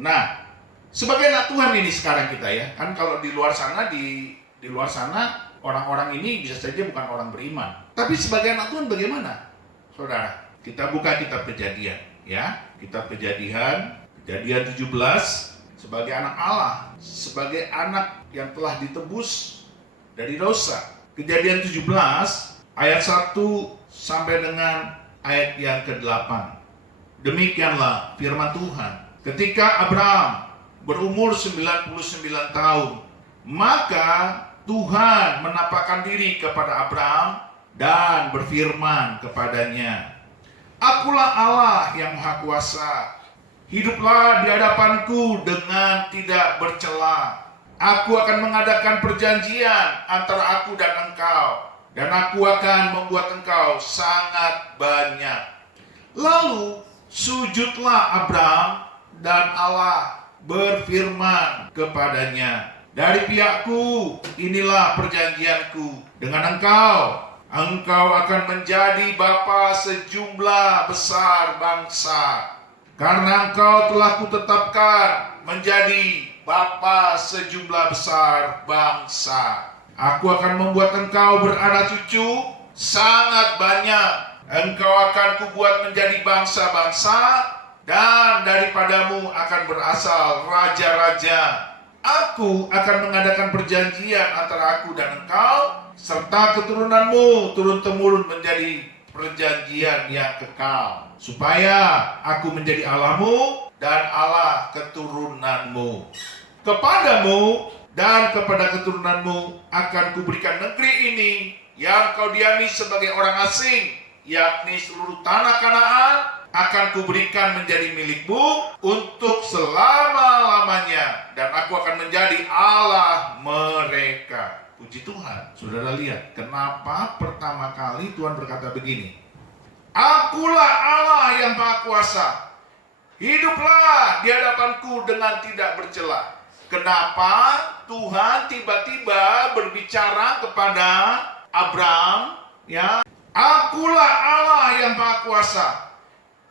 Nah, sebagai anak Tuhan ini sekarang kita ya, kan kalau di luar sana di luar sana orang-orang ini bisa saja bukan orang beriman. Tapi sebagai anak Tuhan bagaimana? Saudara, kita buka kitab Kejadian ya. Kitab Kejadian 17 sebagai anak Allah, sebagai anak yang telah ditebus dari dosa. Kejadian 17 ayat 1 sampai dengan ayat yang ke-8. Demikianlah firman Tuhan. Ketika Abraham berumur 99 tahun, maka Tuhan menampakkan diri kepada Abraham dan berfirman kepadanya, Akulah Allah yang Maha Kuasa. Hiduplah di hadapanku dengan tidak bercela. Aku akan mengadakan perjanjian antara aku dan engkau, dan aku akan membuat engkau sangat banyak. Lalu sujudlah Abraham, dan Allah berfirman kepadanya, Dari pihakku, inilah perjanjianku dengan engkau. Engkau akan menjadi bapa sejumlah besar bangsa, karena engkau telah kutetapkan menjadi bapa sejumlah besar bangsa. Aku akan membuat engkau beranak cucu sangat banyak. Engkau akan kubuat menjadi bangsa-bangsa, dan daripadamu akan berasal raja-raja. Aku akan mengadakan perjanjian antara aku dan engkau serta keturunanmu turun-temurun menjadi perjanjian yang kekal, supaya aku menjadi Allahmu dan Allah keturunanmu. Kepadamu dan kepada keturunanmu akan kuberikan negeri ini yang kau diami sebagai orang asing, yakni seluruh tanah Kanaan akan kuberikan menjadi milikmu untuk selama-lamanya, dan aku akan menjadi Allah mereka. Puji Tuhan. Saudara lihat, kenapa pertama kali Tuhan berkata begini, Akulah Allah yang Maha Kuasa. Hiduplah di hadapanku dengan tidak bercela. Kenapa Tuhan tiba-tiba berbicara kepada Abraham, ya? Akulah Allah yang Maha Kuasa.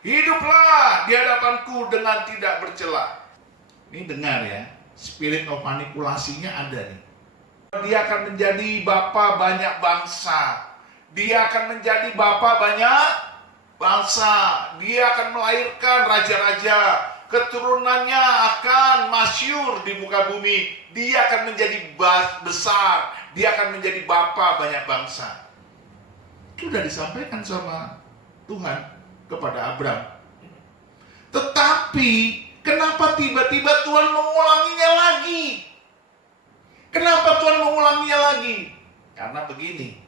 Hiduplah di hadapanku dengan tidak bercela. Ini dengar ya, spirit of manipulasinya ada nih. Dia akan menjadi bapa banyak bangsa. Dia akan menjadi bapa banyak bangsa. Dia akan melahirkan raja-raja. Keturunannya akan masyhur di muka bumi. Dia akan menjadi besar. Dia akan menjadi bapa banyak bangsa. Itu sudah disampaikan sama Tuhan kepada Abraham. Tetapi kenapa tiba-tiba Tuhan mengulanginya lagi? Kenapa Tuhan mengulanginya lagi? Karena begini.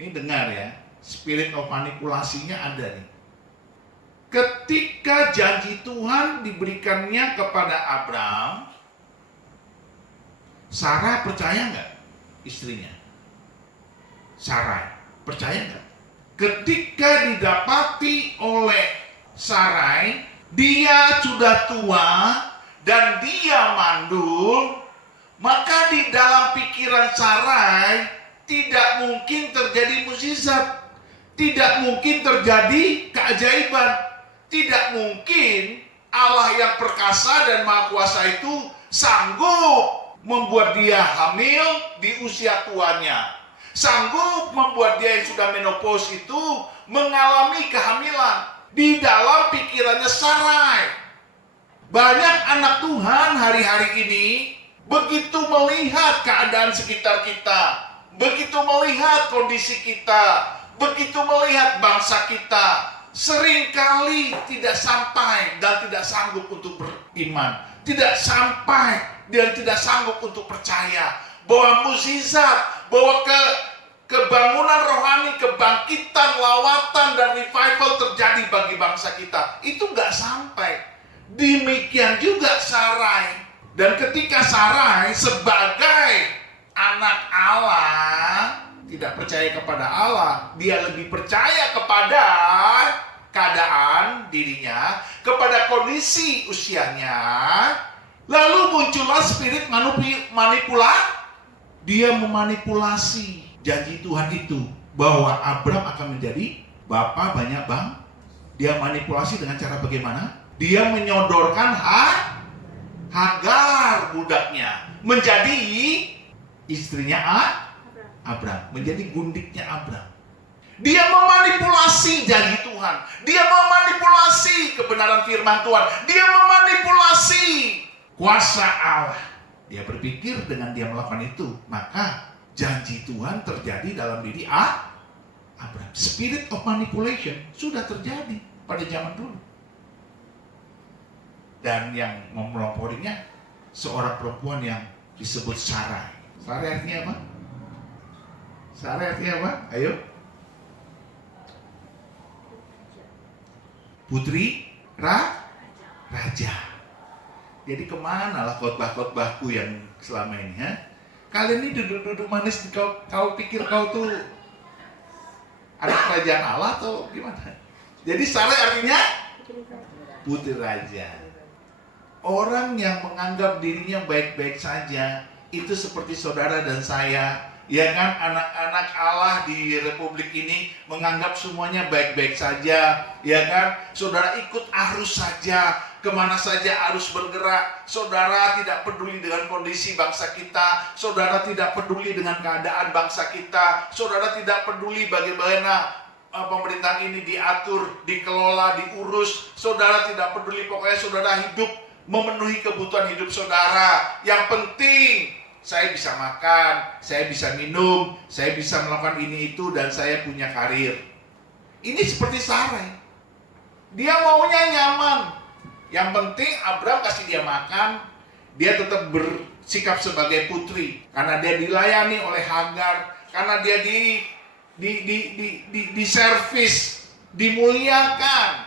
Ini dengar ya, spirit of manipulasinya ada nih. Ketika janji Tuhan diberikannya kepada Abraham, Sarah percaya nggak istrinya? Sarai percaya nggak? Ketika didapati oleh Sarai, dia sudah tua dan dia mandul, maka di dalam pikiran Sarai tidak mungkin terjadi mukjizat, tidak mungkin terjadi keajaiban, tidak mungkin Allah yang perkasa dan maha kuasa itu sanggup membuat dia hamil di usia tuanya, sanggup membuat dia yang sudah menopause itu mengalami kehamilan. Di dalam pikirannya Sarai. Banyak anak Tuhan hari-hari ini begitu melihat keadaan sekitar kita, begitu melihat kondisi kita, begitu melihat bangsa kita, seringkali tidak sampai dan tidak sanggup untuk beriman, tidak sampai dan tidak sanggup untuk percaya bahwa mukjizat, bahwa kebangunan rohani, kebangkitan, lawatan, dan revival terjadi bagi bangsa kita. Itu nggak sampai. Demikian juga Sarai. Dan ketika Sarai sebagai anak Allah tidak percaya kepada Allah, dia lebih percaya kepada keadaan dirinya, kepada kondisi usianya. Lalu muncullah spirit manipulasi. Dia memanipulasi janji Tuhan itu bahwa Abraham akan menjadi bapa banyak bang. Dia manipulasi dengan cara bagaimana? Dia menyodorkan Hagar budaknya menjadi istrinya Abram, menjadi gundiknya Abram. Dia memanipulasi janji Tuhan. Dia memanipulasi kebenaran firman Tuhan. Dia memanipulasi kuasa Allah. Dia berpikir dengan dia melakukan itu, maka janji Tuhan terjadi dalam diri Abram. Spirit of manipulation sudah terjadi pada zaman dulu. Dan yang memeloporinya seorang perempuan yang disebut Sarai. Sarai artinya apa? Sarai artinya apa? Ayo. Putri Raja. Jadi kemana lah khotbah-khotbahku yang selama ini? Kalian ini duduk-duduk manis, kau pikir kau tuh ada kerajaan Allah atau gimana? Jadi Sarai artinya Putri Raja. Orang yang menganggap dirinya baik-baik saja, itu seperti saudara dan saya, ya kan? Anak-anak Allah di Republik ini menganggap semuanya baik-baik saja, ya kan? Saudara ikut arus saja, kemana saja arus bergerak. Saudara tidak peduli dengan kondisi bangsa kita, saudara tidak peduli dengan keadaan bangsa kita, saudara tidak peduli bagaimana pemerintahan ini diatur, dikelola, diurus. Saudara tidak peduli, pokoknya saudara hidup memenuhi kebutuhan hidup saudara. Yang penting saya bisa makan, saya bisa minum, saya bisa melakukan ini itu, dan saya punya karir. Ini seperti Sarai. Dia maunya nyaman. Yang penting Abram kasih dia makan, dia tetap bersikap sebagai putri karena dia dilayani oleh Hagar, karena dia di servis, dimuliakan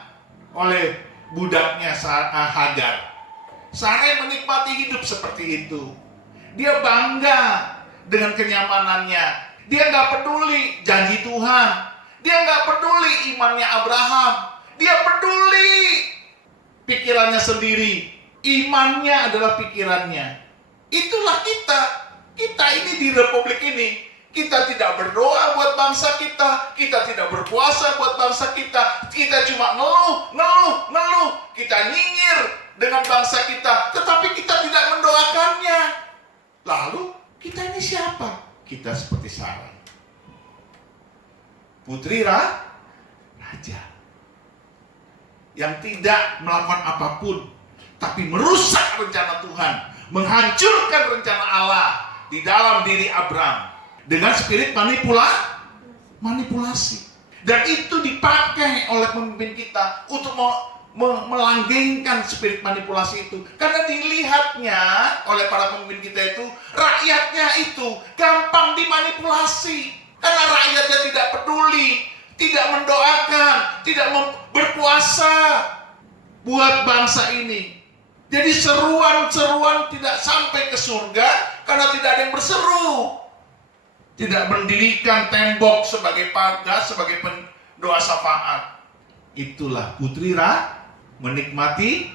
oleh budaknya Hagar. Sarai menikmati hidup seperti itu. Dia bangga dengan kenyamanannya. Dia nggak peduli janji Tuhan. Dia nggak peduli imannya Abraham. Dia peduli pikirannya sendiri. Imannya adalah pikirannya. Itulah kita. Kita ini di Republik ini. Kita tidak berdoa buat bangsa kita. Kita tidak berpuasa buat bangsa kita. Kita cuma ngeluh. Kita nyinyir dengan bangsa kita, tetapi kita tidak mendoakannya. Lalu kita ini siapa? Kita seperti Sarai, Putri Raja, yang tidak melakukan apapun, tapi merusak rencana Tuhan, menghancurkan rencana Allah di dalam diri Abram dengan spirit manipulasi. Dan itu dipakai oleh pemimpin kita untuk melanggengkan spirit manipulasi itu. Karena dilihatnya oleh para pemimpin kita itu, rakyatnya itu gampang dimanipulasi. Karena rakyatnya tidak peduli, tidak mendoakan, tidak berpuasa buat bangsa ini. Jadi seruan-seruan tidak sampai ke surga karena tidak ada yang berseru. Tidak mendirikan tembok sebagai pagar, sebagai pendoa syafaat. Itulah Putri menikmati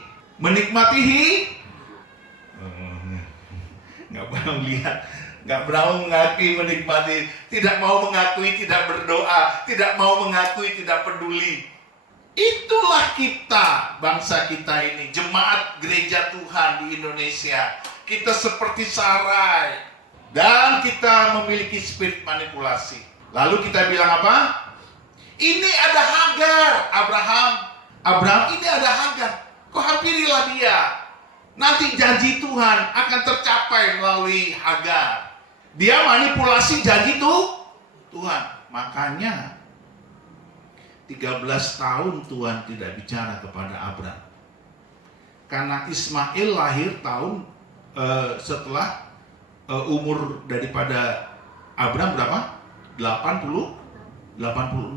nggak mau lihat, nggak mau mengakui menikmati, tidak mau mengakui, tidak berdoa, tidak mau mengakui, tidak peduli. Itulah kita, bangsa kita ini, jemaat gereja Tuhan di Indonesia. Kita seperti Sarai dan kita memiliki spirit manipulasi. Lalu kita bilang apa? Ini ada Hagar, Abraham, ini ada Hagar. Kau hampirilah dia. Nanti janji Tuhan akan tercapai melalui Hagar. Dia manipulasi janji Tuhan. Makanya 13 tahun Tuhan tidak bicara kepada Abraham. Karena Ismail lahir tahun setelah umur daripada Abraham berapa? 86.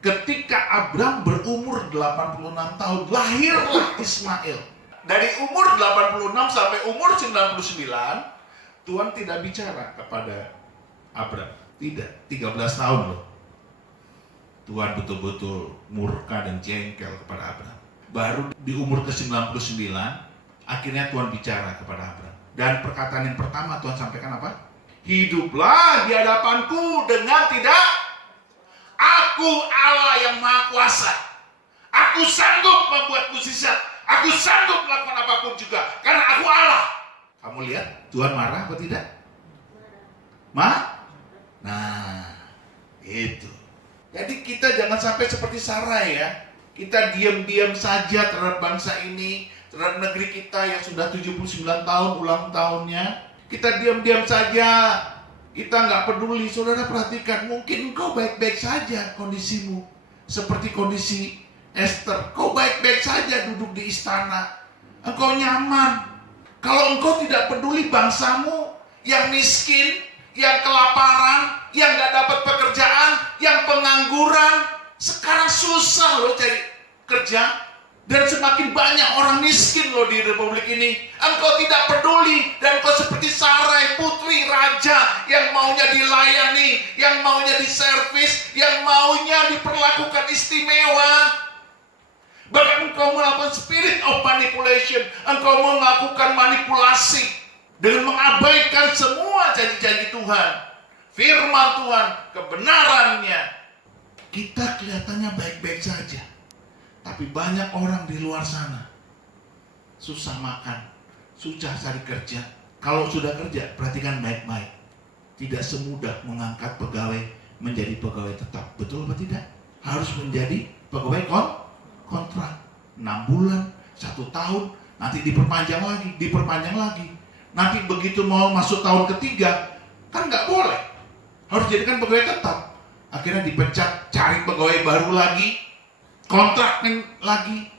Ketika Abraham berumur 86 tahun, lahirlah Ismail. Dari umur 86 sampai umur 99, Tuhan tidak bicara kepada Abraham. Tidak, 13 tahun loh. Tuhan betul-betul murka dan jengkel kepada Abraham. Baru di umur ke-99, akhirnya Tuhan bicara kepada Abraham. Dan perkataan yang pertama Tuhan sampaikan apa? Hiduplah di hadapanku dengan tidak. Aku Allah yang Maha Kuasa. Aku sanggup membuat mukjizat. Aku sanggup melakukan apapun juga, karena aku Allah. Kamu lihat Tuhan marah atau tidak? Nah, itu. Jadi kita jangan sampai seperti Sarai ya. Kita diam-diam saja terhadap bangsa ini, terhadap negeri kita yang sudah 79 tahun ulang tahunnya. Kita diam-diam saja. Kita nggak peduli. Saudara perhatikan, mungkin engkau baik-baik saja kondisimu. Seperti kondisi Esther. Kau baik-baik saja duduk di istana. Engkau nyaman. Kalau engkau tidak peduli bangsamu yang miskin, yang kelaparan, yang gak dapat pekerjaan, yang pengangguran. Sekarang susah loh cari kerja. Dan semakin banyak orang miskin loh di republik ini. Engkau tidak peduli. Dan engkau seperti Sarai, putri raja, yang maunya dilayani, yang maunya diservis, yang maunya diperlakukan istimewa. Bahkan engkau melakukan spirit of manipulation. Engkau melakukan manipulasi dengan mengabaikan semua janji-janji Tuhan, firman Tuhan, kebenarannya. Kita kelihatannya baik-baik saja, tapi banyak orang di luar sana susah makan, susah cari kerja. Kalau sudah kerja, perhatikan baik-baik. Tidak semudah mengangkat pegawai menjadi pegawai tetap. Betul atau tidak? Harus menjadi pegawai kontrak 6 bulan, 1 tahun, nanti diperpanjang lagi. Nanti begitu mau masuk tahun ketiga, kan nggak boleh. Harus jadikan pegawai tetap. Akhirnya dipecat, cari pegawai baru lagi, kontrak lagi.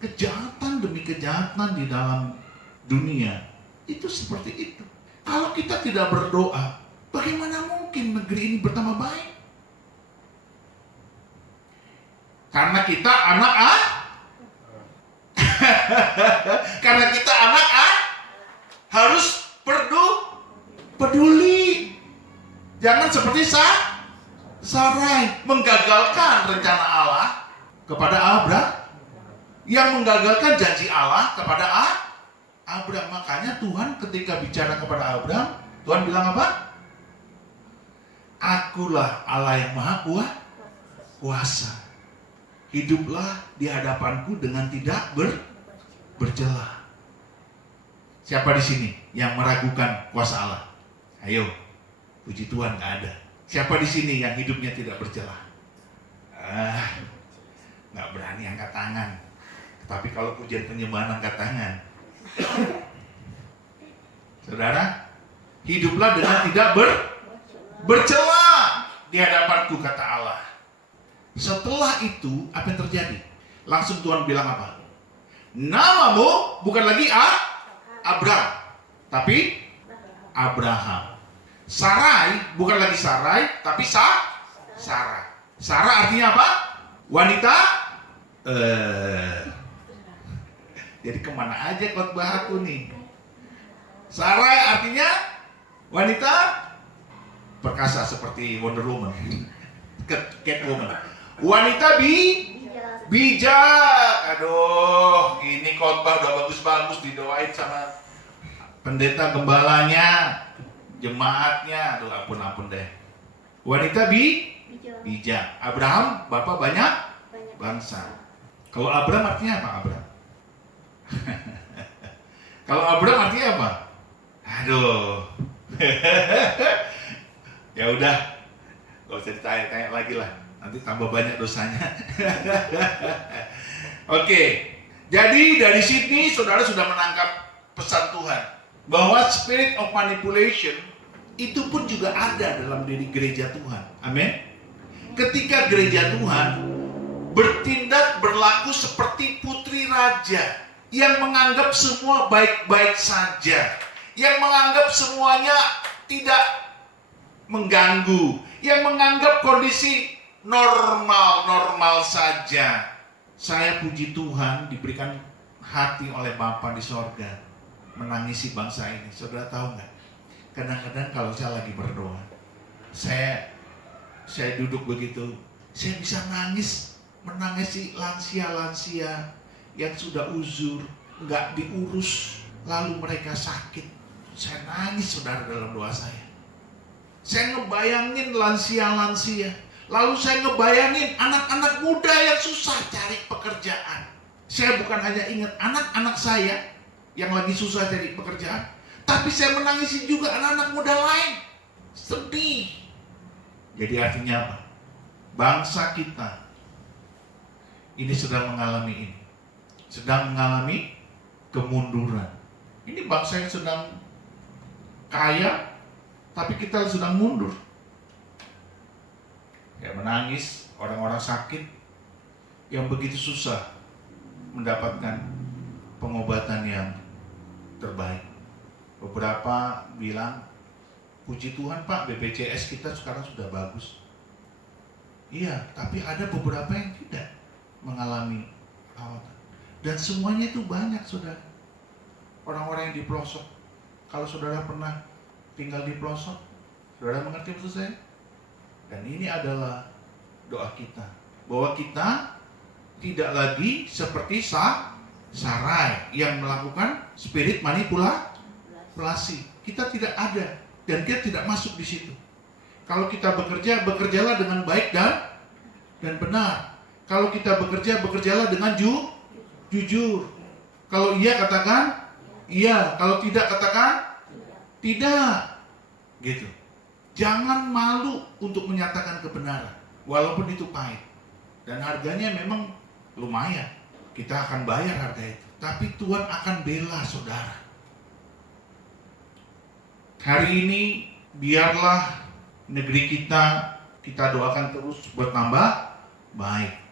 Kejahatan demi kejahatan di dalam dunia itu seperti itu. Kalau kita tidak berdoa, bagaimana mungkin negeri ini bertambah baik? Karena kita anak karena kita anak harus peduli. Jangan seperti Sarai menggagalkan rencana Allah kepada Abraham, yang menggagalkan janji Allah kepada Abraham. Makanya Tuhan ketika bicara kepada Abraham, Tuhan bilang apa? Akulah Allah yang maha kuasa. Hiduplah di hadapanku dengan tidak bercela. Siapa di sini yang meragukan kuasa Allah? Ayo, puji Tuhan, nggak ada. Siapa di sini yang hidupnya tidak bercela? Nggak berani angkat tangan. Tapi kalau pujian penyembahan angkat tangan. Saudara, hiduplah dengan tidak bercela di hadapanku, kata Allah. Setelah itu, apa yang terjadi? Langsung Tuhan bilang apa? Namamu bukan lagi Abraham, tapi Abraham. Sarai bukan lagi Sarai, tapi Sarah. Sarah artinya apa? Wanita. Jadi kemana aja khotbah aku nih? Sarai artinya wanita perkasa seperti Wonder Woman, Catwoman. Wanita bijak. Aduh, ini khotbah udah bagus-bagus didoain sama pendeta gembalanya, jemaatnya. Aduh, ampun deh. Wanita bijak. Abraham, bapak banyak bangsa. Kalau Abraham artinya apa? Abraham. Kalau Abraham artinya apa? Aduh. Ya udah, gak usah ditanya-tanya lagi lah. Nanti tambah banyak dosanya. Oke, jadi dari sini saudara sudah menangkap pesan Tuhan bahwa spirit of manipulation itu pun juga ada dalam diri gereja Tuhan. Amin. Ketika gereja Tuhan bertindak berlaku seperti putri raja yang menganggap semua baik-baik saja, yang menganggap semuanya tidak mengganggu, yang menganggap kondisi normal saja. Saya puji Tuhan diberikan hati oleh Bapa di sorga menangisi bangsa ini. Saudara tahu nggak? Kadang-kadang kalau saya lagi berdoa, saya duduk begitu, saya bisa menangisi lansia-lansia yang sudah uzur, nggak diurus, lalu mereka sakit. Saya nangis, saudara, dalam doa saya. Saya ngebayangin lansia-lansia. Lalu saya ngebayangin anak-anak muda yang susah cari pekerjaan. Saya bukan hanya ingat anak-anak saya yang lagi susah cari pekerjaan, tapi saya menangisi juga anak-anak muda lain. Sedih. Jadi artinya apa? Bangsa kita ini sedang mengalami ini. Sedang mengalami kemunduran. Ini bangsa yang sedang kaya, tapi kita sedang mundur. Ya, menangis, orang-orang sakit yang begitu susah mendapatkan pengobatan yang terbaik. Beberapa bilang, puji Tuhan Pak, BPJS kita sekarang sudah bagus. Iya, tapi ada beberapa yang tidak mengalami perawatan. Dan semuanya itu banyak, saudara. Orang-orang yang di pelosok. Kalau saudara pernah tinggal di pelosok, saudara mengerti maksud saya? Dan ini adalah doa kita, bahwa kita tidak lagi seperti Sarai yang melakukan spirit manipulasi. Kita tidak ada, dan dia tidak masuk di situ. Kalau kita bekerja, bekerjalah dengan baik dan benar. Kalau kita bekerja, bekerjalah dengan jujur. Kalau iya, katakan iya. Kalau tidak, katakan tidak. Gitu. Jangan malu untuk menyatakan kebenaran, walaupun itu pahit. Dan harganya memang lumayan. Kita akan bayar harga itu. Tapi Tuhan akan bela saudara. Hari ini biarlah negeri kita doakan terus bertambah baik.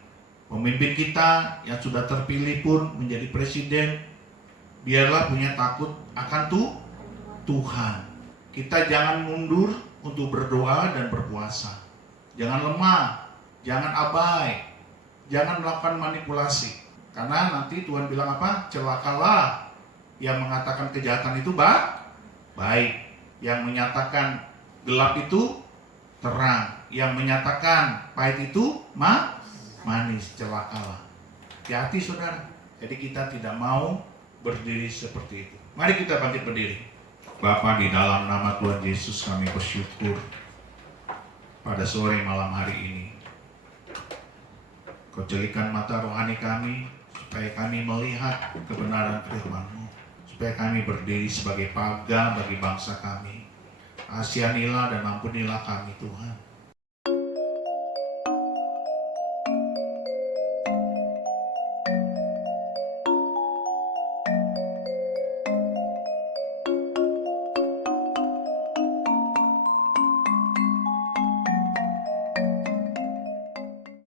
Pemimpin kita yang sudah terpilih pun menjadi presiden, biarlah punya takut akan Tuhan. Kita jangan mundur untuk berdoa dan berpuasa. Jangan lemah, jangan abai, jangan melakukan manipulasi. Karena nanti Tuhan bilang apa? Celakalah yang mengatakan kejahatan itu baik, yang menyatakan gelap itu terang, yang menyatakan pahit itu manis. Celakalah. Hati-hati saudara. Jadi kita tidak mau berdiri seperti itu. Mari kita bangkit berdiri. Bapa, di dalam nama Tuhan Yesus kami bersyukur pada sore malam hari ini. Kau jelikan mata rohani kami supaya kami melihat kebenaran firman-Mu, supaya kami berdiri sebagai pagar bagi bangsa kami. Kasihanilah dan ampunilah kami Tuhan.